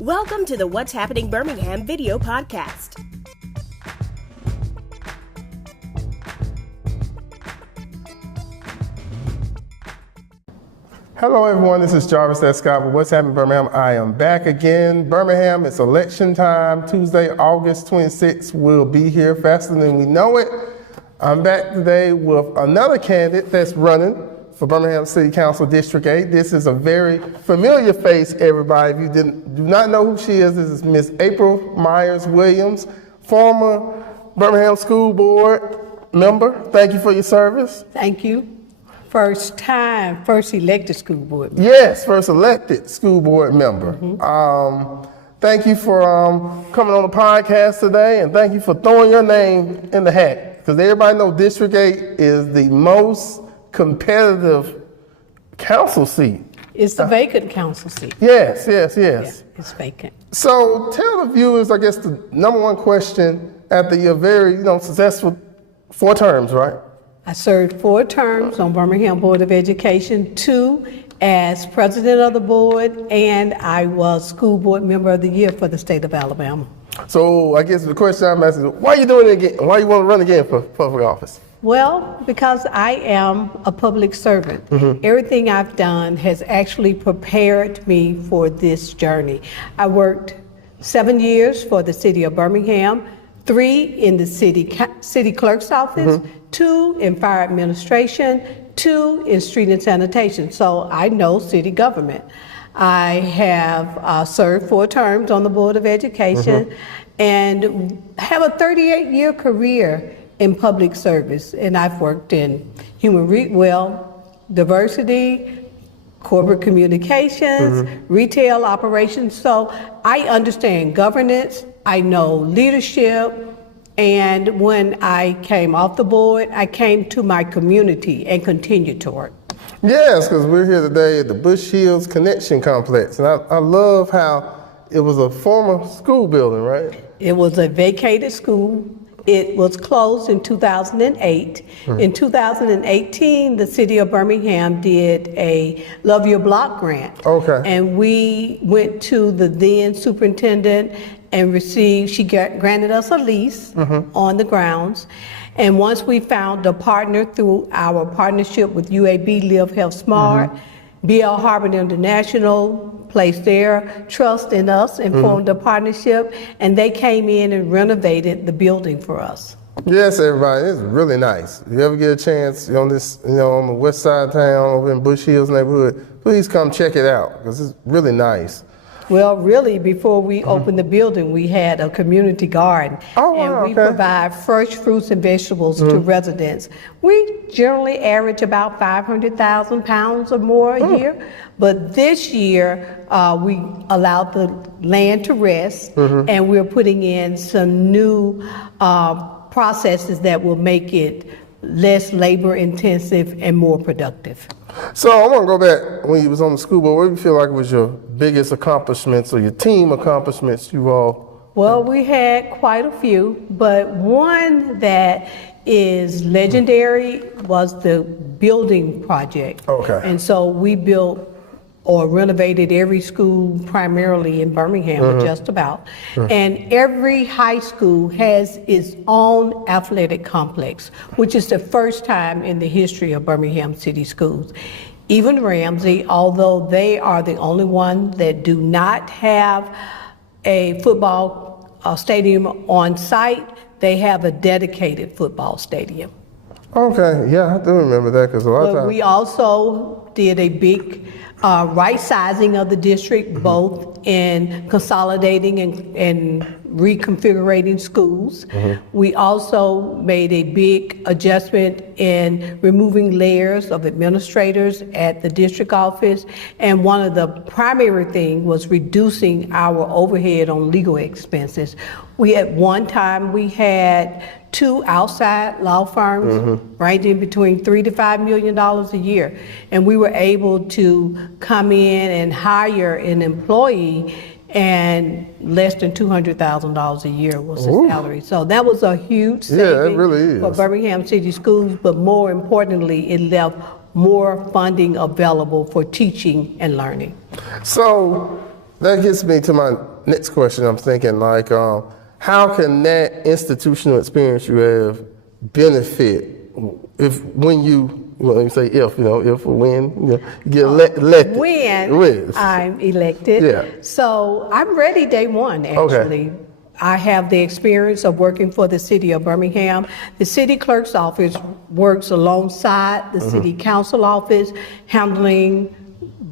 Welcome to the What's Happening Birmingham video podcast. Hello everyone, this is Jarvis S. Scott with What's Happening Birmingham. I am back again. Birmingham, it's election time. Tuesday, August 26th, we'll be here faster than we know it. I'm back today with another candidate that's running for Birmingham City Council District 8. This is a very familiar face, everybody. If you do not know who she is, this is Miss April Myers Williams, former Birmingham School Board member. Thank you for your service. Thank you. First elected school board member. Yes, first elected school board member. Thank you for coming on the podcast today, and thank you for throwing your name in the hat. Because everybody knows District 8 is the most competitive council seat. It's the vacant council seat. Yes. Yeah, it's vacant. So tell the viewers, I guess, the number one question after your very successful 4 terms, right? I served 4 terms on Birmingham Board of Education, 2 as president of the board, and I was school board member of the year for the state of Alabama. So I guess the question I'm asking is, why are you doing it again? Why you want to run again for public office? Well, because I am a public servant. Everything I've done has actually prepared me for this journey. I worked 7 years for the city of Birmingham, 3 in the city clerk's office, 2 in fire administration, 2 in street and sanitation. So I know city government. I have served 4 terms on the Board of Education and have a 38-year career in public service. And I've worked in diversity, corporate communications, retail operations. So I understand governance, I know leadership, and when I came off the board, I came to my community and continued to work. Yes, because we're here today at the Bush Hills Connection Complex, and I love how it was a former school building, right? It was a vacated school. It was closed in 2008. In 2018, the city of Birmingham did a Love Your Block grant. Okay. And we went to the then superintendent and she granted us a lease on the grounds. And once we found a partner through our partnership with UAB Live Health Smart, BL Harvard International placed their trust in us and formed a partnership, and they came in and renovated the building for us. Yes, everybody, it's really nice. If you ever get a chance on this, on the west side of town, over in Bush Hills neighborhood, please come check it out because it's really nice. Well, really, before we opened the building, we had a community garden. And we provide fresh fruits and vegetables to residents. We generally average about 500,000 pounds or more a year. But this year, we allowed the land to rest, and we're putting in some new processes that will make it less labor intensive and more productive. So I want to go back when you was on the school board. What do you feel like was your biggest accomplishments or your team accomplishments you all? Well, we had quite a few, but one that is legendary was the building project. Okay. And so we built or renovated every school primarily in Birmingham, or just about. And every high school has its own athletic complex, which is the first time in the history of Birmingham City Schools. Even Ramsey, although they are the only one that do not have a football stadium on site, they have a dedicated football stadium. Okay, yeah, I do remember that because a lot of times. We also did a big right sizing of the district, both in consolidating and reconfiguring schools. We also made a big adjustment in removing layers of administrators at the district office. And one of the primary things was reducing our overhead on legal expenses. At one time, we had 2 outside law firms ranging between $3 to $5 million a year. And we were able to come in and hire an employee, and less than $200,000 a year was his salary. So that was a huge saving for Birmingham City Schools, but more importantly, it left more funding available for teaching and learning. So That gets me to my next question. I'm thinking like, how can that institutional experience you have benefit when you if or when you get elected? When I'm elected. Yeah. So I'm ready day one, actually. Okay. I have the experience of working for the city of Birmingham. The city clerk's office works alongside the city council office, handling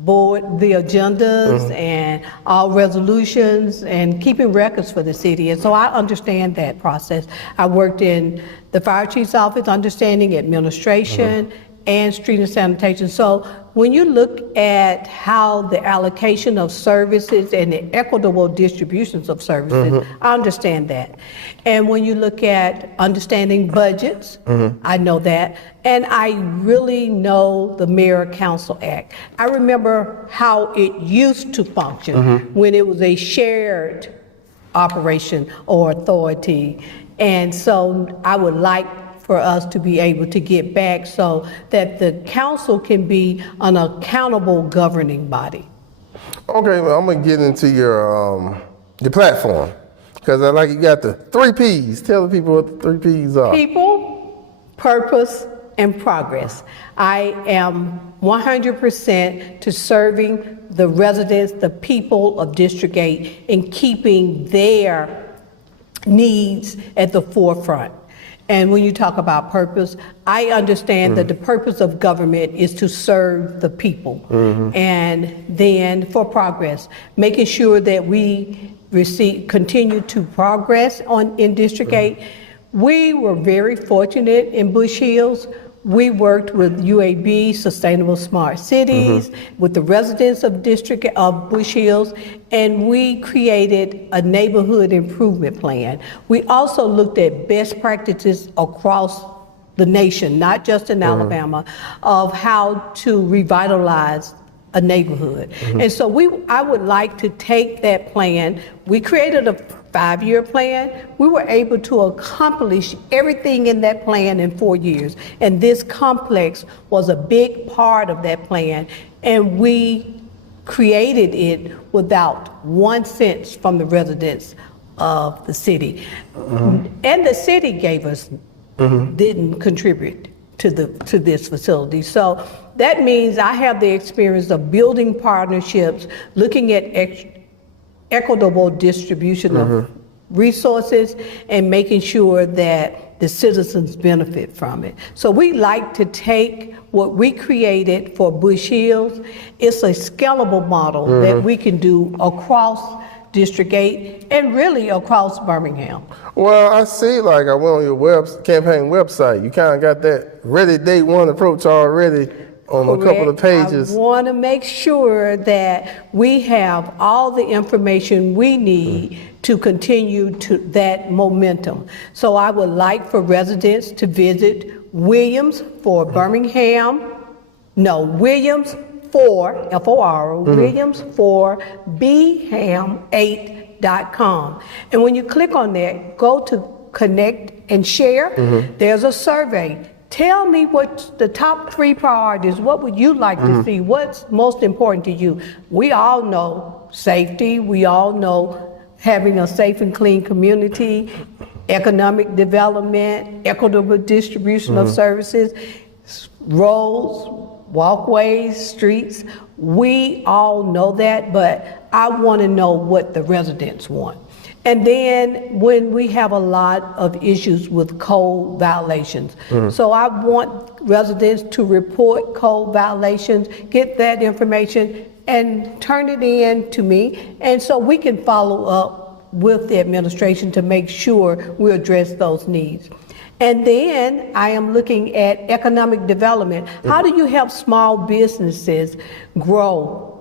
the agendas and all resolutions and keeping records for the city. And so I understand that process. I worked in the fire chief's office, understanding administration and street and sanitation. So when you look at how the allocation of services and the equitable distributions of services, I understand that. And when you look at understanding budgets, I know that. And I really know the Mayor-Council Act. I remember how it used to function when it was a shared operation or authority. And so I would like for us to be able to get back so that the council can be an accountable governing body. Okay, well, I'm gonna get into your platform because I like you got the 3 Ps. Tell the people what the 3 Ps are. People, purpose, and progress. I am 100% to serving the residents, the people of District 8, and keeping their needs at the forefront. And when you talk about purpose, I understand that the purpose of government is to serve the people. And then for progress, making sure that we continue to progress in District 8. We were very fortunate in Bush Hills. We worked with UAB, Sustainable Smart Cities, with the residents of Bush Hills, and we created a neighborhood improvement plan. We also looked at best practices across the nation, not just in Alabama, of how to revitalize a neighborhood. And so I would like to take that plan. We created a 5-year plan. We were able to accomplish everything in that plan in 4 years. And this complex was a big part of that plan. And we created it without 1 cent from the residents of the city. And the city gave us, didn't contribute to this facility. So that means I have the experience of building partnerships, looking at equitable distribution of resources, and making sure that the citizens benefit from it. So we like to take what we created for Bush Hills. It's a scalable model that we can do across District 8 and really across Birmingham. Well, I see, like I went on your campaign website. You kind of got that ready day one approach already on a couple of pages. I want to make sure that we have all the information we need to continue to that momentum. So I would like for residents to visit Williams for Birmingham, Williams for, F-O-R, Williams for BHAM8.com. And when you click on that, go to connect and share. There's a survey. Tell me what the top 3 priorities, what would you like to see? What's most important to you? We all know safety. We all know having a safe and clean community, economic development, equitable distribution of services, roads, walkways, streets. We all know that, but I want to know what the residents want. And then when we have a lot of issues with code violations. So I want residents to report code violations, get that information, and turn it in to me. And so we can follow up with the administration to make sure we address those needs. And then I am looking at economic development. How do you help small businesses grow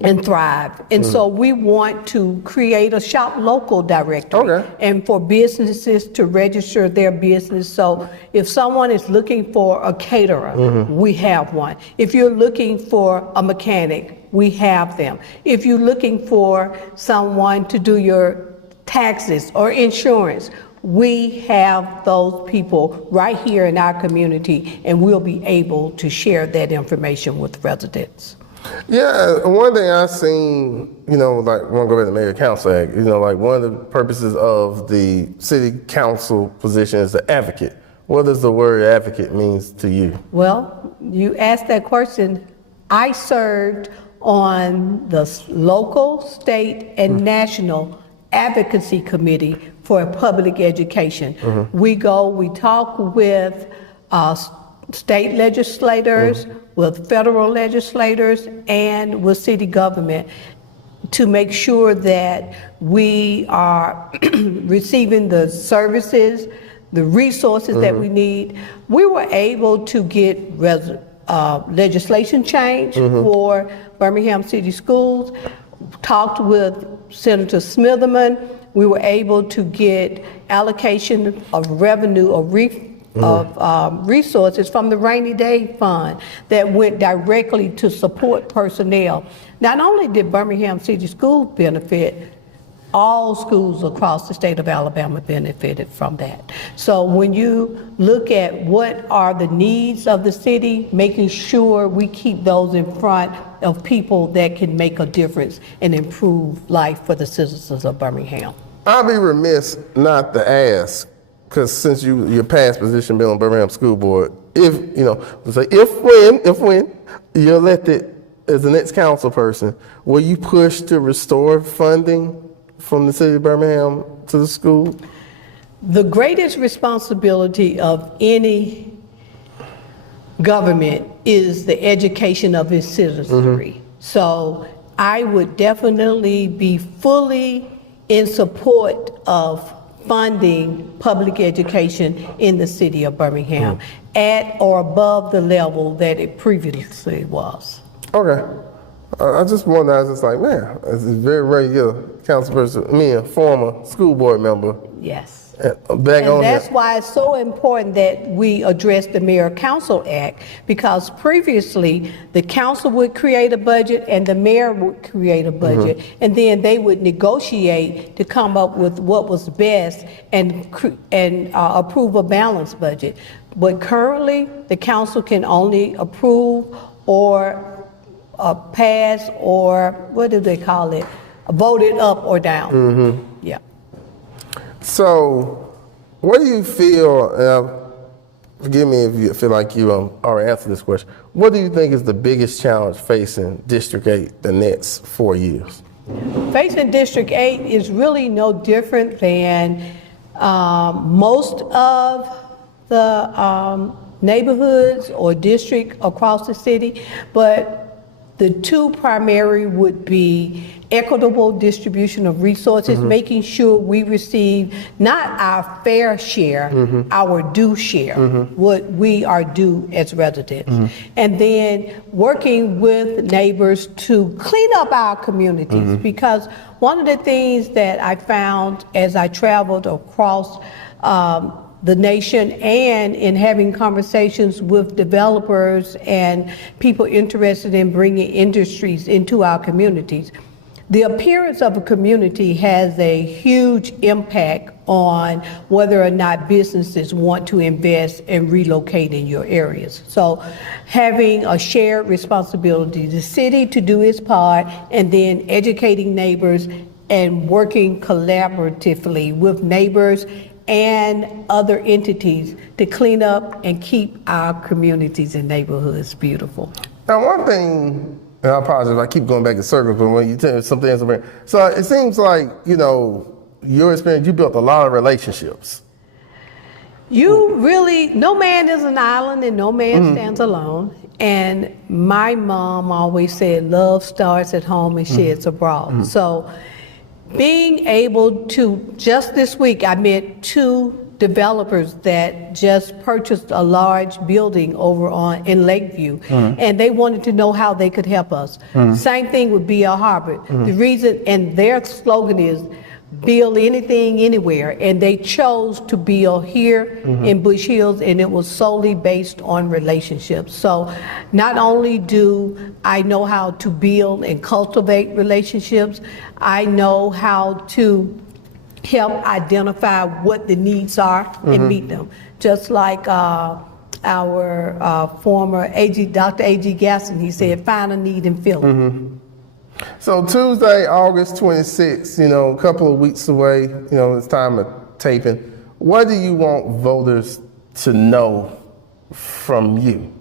and thrive? And so we want to create a shop local directory and for businesses to register their business. So if someone is looking for a caterer, we have one. If you're looking for a mechanic, we have them. If you're looking for someone to do your taxes or insurance, we have those people right here in our community, and we'll be able to share that information with residents. Yeah, one thing I seen, like when I go back to Mayor Council Act, like one of the purposes of the city council position is the advocate. What does the word advocate means to you? Well, you asked that question. I served on the local, state, and national advocacy committee for public education. We talk with state legislators, with federal legislators, and with city government to make sure that we are receiving the services, the resources that we need. We were able to get legislation change for Birmingham City Schools, talked with Senator Smitherman. We were able to get allocation of revenue of resources from the rainy day fund that went directly to support personnel. Not only did Birmingham City Schools benefit, all schools across the state of Alabama benefited from that. So when you look at what are the needs of the city, making sure we keep those in front of people that can make a difference and improve life for the citizens of Birmingham. I'd be remiss not to ask, because since your past position been on Birmingham School Board, if when you're elected as the next council person, will you push to restore funding from the city of Birmingham to the school? The greatest responsibility of any government is the education of its citizenry. So I would definitely be fully in support of funding public education in the city of Birmingham at or above the level that it previously was. Okay. I just wonder, I was just like, man, it's very rare you get a councilperson, a former school board member. Yes. And that's why it's so important that we address the Mayor Council Act, because previously the council would create a budget and the mayor would create a budget, and then they would negotiate to come up with what was best and approve a balanced budget. But currently, the council can only approve or pass, or what do they call it? Vote it up or down. Yeah. So, what do you feel, forgive me if you feel like you already answered this question, what do you think is the biggest challenge facing District 8 the next 4 years? Facing District 8 is really no different than most of the neighborhoods or district across the city, but the two primary would be equitable distribution of resources, making sure we receive not our fair share, our due share, what we are due as residents. And then working with neighbors to clean up our communities, because one of the things that I found as I traveled across the nation and in having conversations with developers and people interested in bringing industries into our communities, the appearance of a community has a huge impact on whether or not businesses want to invest and relocate in your areas. So having a shared responsibility, the city to do its part, and then educating neighbors and working collaboratively with neighbors and other entities to clean up and keep our communities and neighborhoods beautiful. Now, one thing, and I apologize if I keep going back in circles, but when you tell me something else, so it seems like, your experience, you built a lot of relationships. No man is an island and no man stands alone. And my mom always said, love starts at home and sheds abroad. So being able to, just this week, I met 2 developers that just purchased a large building over in Lakeview, and they wanted to know how they could help us. Same thing with B.L. Harbert. The reason, and their slogan is, build anything, anywhere, and they chose to build here in Bush Hills, and it was solely based on relationships. So not only do I know how to build and cultivate relationships, I know how to help identify what the needs are and meet them. Just like our former AG, Dr. A.G. Gaston, he said, find a need and fill it. So Tuesday, August 26th, a couple of weeks away, it's time of taping. What do you want voters to know from you?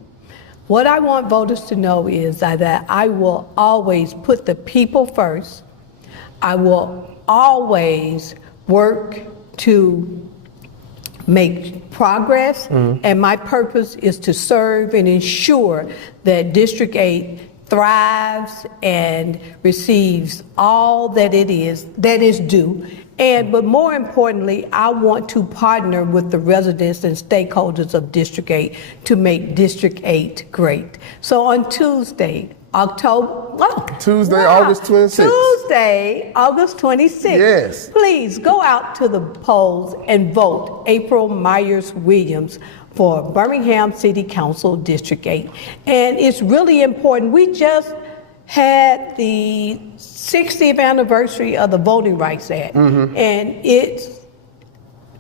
What I want voters to know is that I will always put the people first. I will always work to make progress, and my purpose is to serve and ensure that District 8 thrives and receives all that is due. But more importantly, I want to partner with the residents and stakeholders of District 8 to make District 8 great. So on Tuesday, August 26th. Tuesday, August 26th. Yes. Please go out to the polls and vote April Myers Williams for Birmingham City Council District 8. And it's really important. We just had the 60th anniversary of the Voting Rights Act. And it's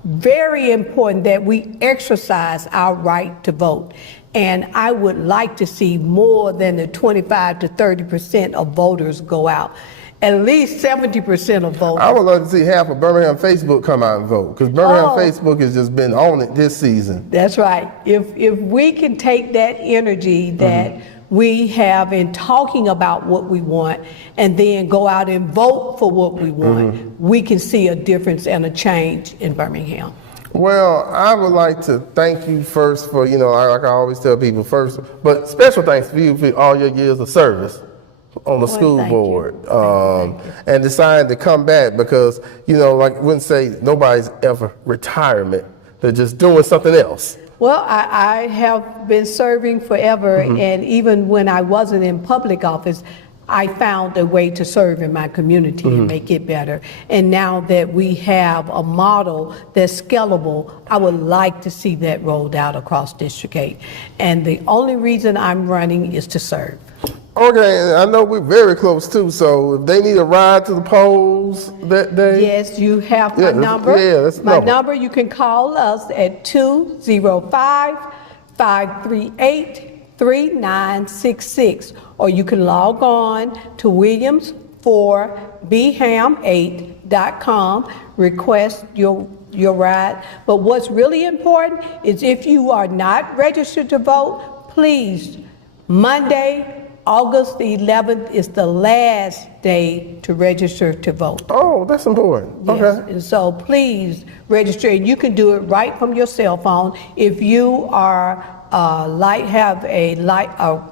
very important that we exercise our right to vote. And I would like to see more than the 25 to 30% of voters go out. At least 70% of voters. I would love to see half of Birmingham Facebook come out and vote, because Birmingham Facebook has just been on it this season. That's right. If we can take that energy that we have in talking about what we want and then go out and vote for what we want, we can see a difference and a change in Birmingham. Well, I would like to thank you first for, like I always tell people first, but special thanks for you for all your years of service on the school board, and deciding to come back because, like I wouldn't say nobody's ever retirement. They're just doing something else. Well, I have been serving forever, and even when I wasn't in public office, I found a way to serve in my community and make it better. And now that we have a model that's scalable, I would like to see that rolled out across District 8. And the only reason I'm running is to serve. Okay, I know we're very close too, so if they need a ride to the polls that day. Yes, you have my number. That's my number, you can call us at 205-538-3966, or you can log on to williams4bham8.com, request your ride. But what's really important is if you are not registered to vote, please, Monday, August the 11th is the last day to register to vote. Oh, that's important. Yes. Okay. And so please register, and you can do it right from your cell phone. If you are have a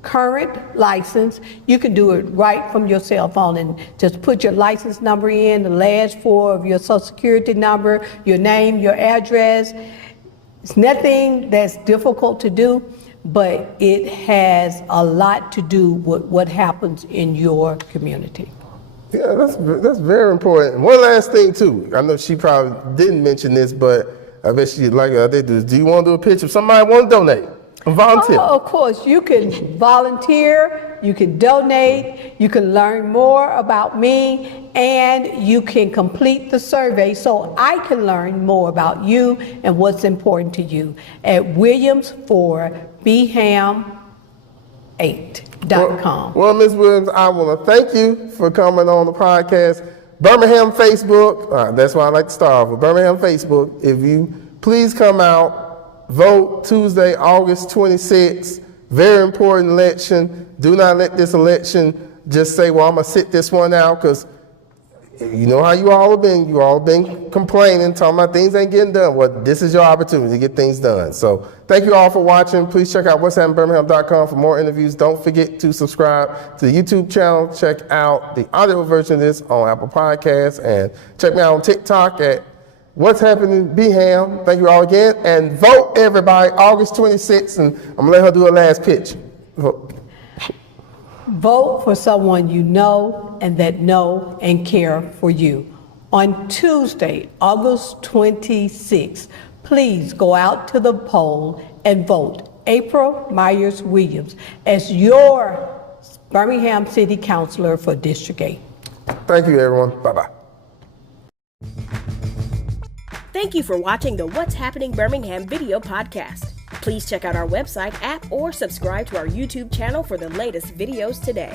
current license, you can do it right from your cell phone and just put your license number in, the last four of your social security number, your name, your address. It's nothing that's difficult to do, but it has a lot to do with what happens in your community. Yeah, that's very important. One last thing too. I know she probably didn't mention this, but I bet she like I did this. Do you want to do a pitch if somebody want to donate? Volunteer. Oh, of course, you can volunteer, you can donate, you can learn more about me, and you can complete the survey so I can learn more about you and what's important to you at williams4bham8.com. Well, Ms. Williams, I want to thank you for coming on the podcast. Birmingham Facebook, that's why I like to start off with Birmingham Facebook. If you please come out, vote Tuesday, August 26th. Very important election. Do not let this election just say, well, I'm going to sit this one out, because you know how you all have been. You all have been complaining, talking about things ain't getting done. Well, this is your opportunity to get things done. So thank you all for watching. Please check out what'shappenedbirmingham.com for more interviews. Don't forget to subscribe to the YouTube channel. Check out the audio version of this on Apple Podcasts, and check me out on TikTok at What's Happening Birmingham. Thank you all again. And vote, everybody, August 26th. And I'm going to let her do her last pitch. Vote for someone you know and that know and care for you. On Tuesday, August 26th, please go out to the poll and vote April Myers Williams as your Birmingham City Councilor for District 8. Thank you, everyone. Bye-bye. Thank you for watching the What's Happening Birmingham video podcast. Please check out our website, app, or subscribe to our YouTube channel for the latest videos today.